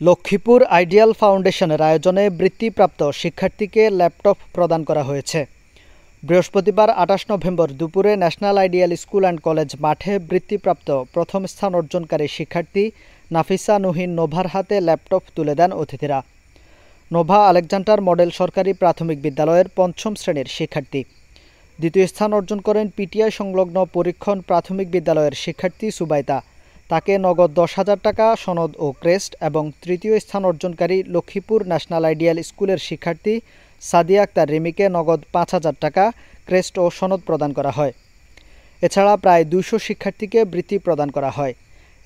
Lakshmipur ideal ফাউন্ডেশনের আয়োজনে বৃত্তিপ্রাপ্ত শিক্ষার্থীকে ল্যাপটপ প্রদান করা হয়েছে। বৃহস্পতিবার ২৮ নভেম্বর দুপুরে national ideal school and college মাঠে বৃত্তিপ্রাপ্ত প্রথম স্থান অর্জনকারী শিক্ষার্থী নাফিসা নুহিন নোভার হাতে ল্যাপটপ তুলে দেন অতিথিরা। নোভা আলেকজান্ডার মডেল সরকারি প্রাথমিক বিদ্যালয়ের পঞ্চম শ্রেণীর শিক্ষার্থী। দ্বিতীয় স্থান অর্জন করেন পিটিআই সংলগ্ন পরীক্ষণ প্রাথমিক বিদ্যালয়ের শিক্ষার্থী সুবাইতা। তাকে নগদ ১০,০০০ টাকা, সনদ ও ক্রেস্ট এবং তৃতীয় স্থান অর্জনকারী লক্ষ্মীপুর ন্যাশনাল আইডিয়াল স্কুলের শিক্ষার্থী সাদিয়া আক্তার রিমিকে নগদ ৫,০০০ টাকা, ক্রেস্ট ও সনদ প্রদান করা হয়। এছাড়া প্রায় ২০০ শিক্ষার্থীকে বৃত্তি প্রদান করা হয়।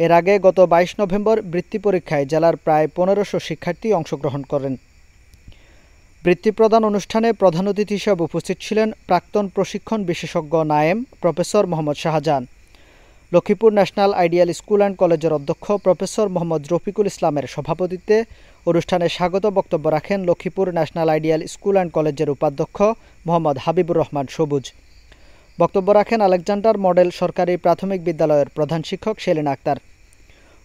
এর আগে গত ২২ নভেম্বর বৃত্তি পরীক্ষায় জেলার প্রায় ১৫০০ শিক্ষার্থী অংশগ্রহণ করেন। বৃত্তি প্রদান অনুষ্ঠানে প্রধান অতিথি হিসেবে উপস্থিত ছিলেন প্রাক্তন প্রশিক্ষণ বিশেষজ্ঞ NAEM professor Mohammad Shahjahan. Lakshmipur national ideal school and কলেজের অধ্যক্ষ প্রফেসর মোহাম্মদ রফিকুল ইসলামের সভাপতিত্বে অনুষ্ঠানে স্বাগত বক্তব্য রাখেন Lakshmipur national ideal school and কলেজের উপাধ্যক্ষ মোহাম্মদ হাবিবুর রহমান সবুজ। বক্তব্য রাখেন আলেকজান্ডার মডেল সরকারি প্রাথমিক বিদ্যালয়ের প্রধান শিক্ষক সেলিনা আক্তার।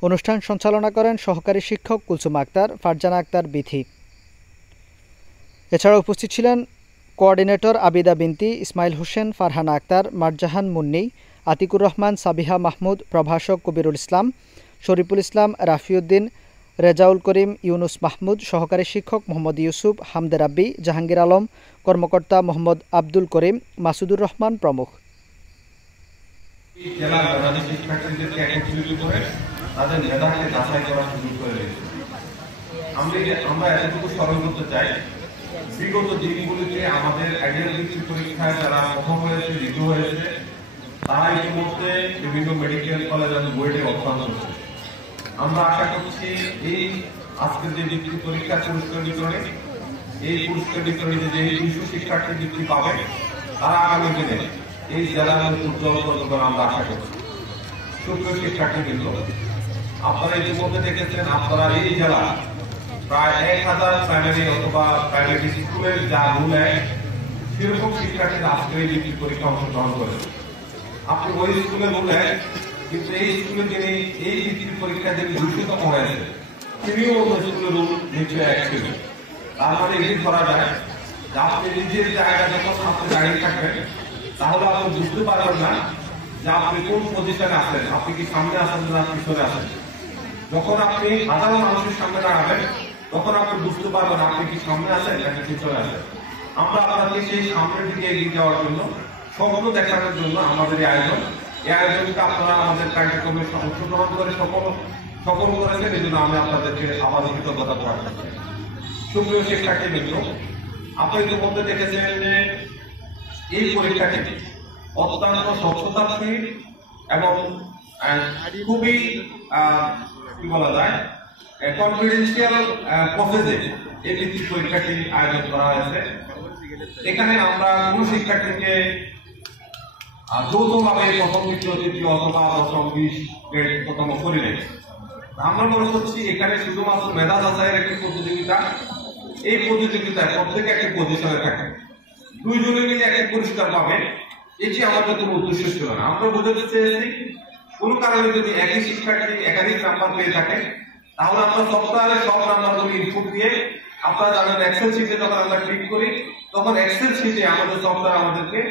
অনুষ্ঠান সঞ্চালনা করেন সহকারী শিক্ষক কুলসুম আক্তার, ফারজানা আক্তার বিথি। এছাড়া উপস্থিত ছিলেন কোঅর্ডিনেটর আবিদা বিনতি, ইসমাইল হোসেন, ফারহানা আক্তার, মারজাহান মুন্নি, আতিকুর রহমান, সাবিহা মাহমুদ, প্রভাষক কবিরুল ইসলাম, শরীফুল ইসলাম, রাফিউদ্দিন, রেজাউল করিম, ইউনুস মাহমুদ, সহকারী শিক্ষক মোহাম্মদ ইউসুফ, হামদে রাব্বি, জাহাঙ্গীর আলম, কর্মকর্তা মোহাম্মদ আব্দুল করিম, মাসুদুর রহমান প্রমুখ। বিগত দিনগুলিতে আমাদের আইডিয়াল বৃত্তি পরীক্ষায় যারা প্রথম হয়েছে, দ্বিতীয় হয়েছে, তারা ইতিমধ্যে বিভিন্ন মেডিকেল কলেজ এবং বুয়েটে অবস্থান করছে। আমরা আশা করছি এই আজকের যে বৃত্তি পরীক্ষার পুরস্কার বিতরণে, এই পুরস্কার বিতরণে যে ২০০ শিক্ষার্থী বৃত্তি পাবে, তারা আগামী দিনে এই জেলার উজ্জ্বল করবে আমরা আশা করছি। সুপ্রিয় শিক্ষার্থী কিন্তু আপনারা ইতিমধ্যে দেখেছেন, আপনারা এই জেলা প্রায় ১,০০০ প্রাইমারি অথবা প্রাইভেট স্কুলের যা রুল সেরকম শিক্ষার্থীরা আজকে এই বৃত্তি পরীক্ষা অংশগ্রহণ করেন। আপনি ওই স্কুলে রুল কিন্তু এই স্কুলে যিনি এই বৃত্তি পরীক্ষা যিনি ২০০তম হয়েছে, তিনিও অন্য স্কুলের রুল নিশ্চয় এক ছিল। তার মানে এটি ধরা যায় যে আপনি নিজের জায়গায় যখন আপনি দাঁড়িয়ে থাকবেন, তাহলে আপনি বুঝতে পারবেন না যে আপনি কোন পজিশনে আছেন, আপনি কি সামনে আসেন না পিছনে আসেন। যখন আপনি সাধারণ মানুষের সামনে দাঁড়াবেন, তখন আপনি বুঝতে পারবেন আপনি কি সামনে আসেন নাকি পিছনে আসেন। আমরা আপনাকে সেই সামনের দিকে এগিয়ে যাওয়ার জন্য, স্বপ্ন দেখানোর জন্য আমাদের এই আয়োজনকে আপনারা আমাদের কার্যক্রমে অংশগ্রহণ করে সফল করেছেন। এই জন্য আমি আপনাদেরকে আবার কৃতজ্ঞতা প্রকাশ করছি। সুপ্রিয় শিক্ষার্থী বৃন্দ, আপনারা ইতিমধ্যে দেখেছেন যে এই পরীক্ষাটি অত্যন্ত স্বচ্ছতাশীল এবং খুবই কি বলা যায় কনফিডেন্সিয়াল প্রসেসে এই বৃত্তি পরীক্ষাটি আয়োজন করা হয়েছে। এখানে আমরা কোন শিক্ষার্থীকে যৌথভাবে প্রথম, দ্বিতীয়, তৃতীয় অথবা দশম, ২০ গ্রেড প্রথম করি নাই। আমরা মনে করছি এখানে শুধুমাত্র মেধা যাচাইয়ের একটি প্রতিযোগিতা। এই প্রতিযোগিতায় প্রত্যেকে একটি পজিশনে থাকে, ২ জনে মিলে একটি পুরস্কার পাবে, এটি আমাদের কোনো উদ্দেশ্য ছিল না। আমরা বোঝাতে চেয়েছি কোনো কারণে যদি একই শিক্ষার্থী একাধিক নাম্বার পেয়ে থাকে, তাহলে আমরা সফটওয়্যারে সব নাম্বারগুলি ইনপুট দিয়ে, আপনারা জানেন এক্সেল শিটে যখন আমরা ক্লিক করি, তখন এক্সেল শিটে আমাদের সফটওয়্যার আমাদেরকে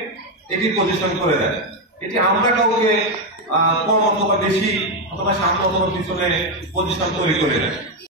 এটি পজিশন করে দেয়। এটি আমরা কাউকে কম অথবা বেশি অথবা সামনে অথবা পিছনে পজিশন তৈরি করে দেয়।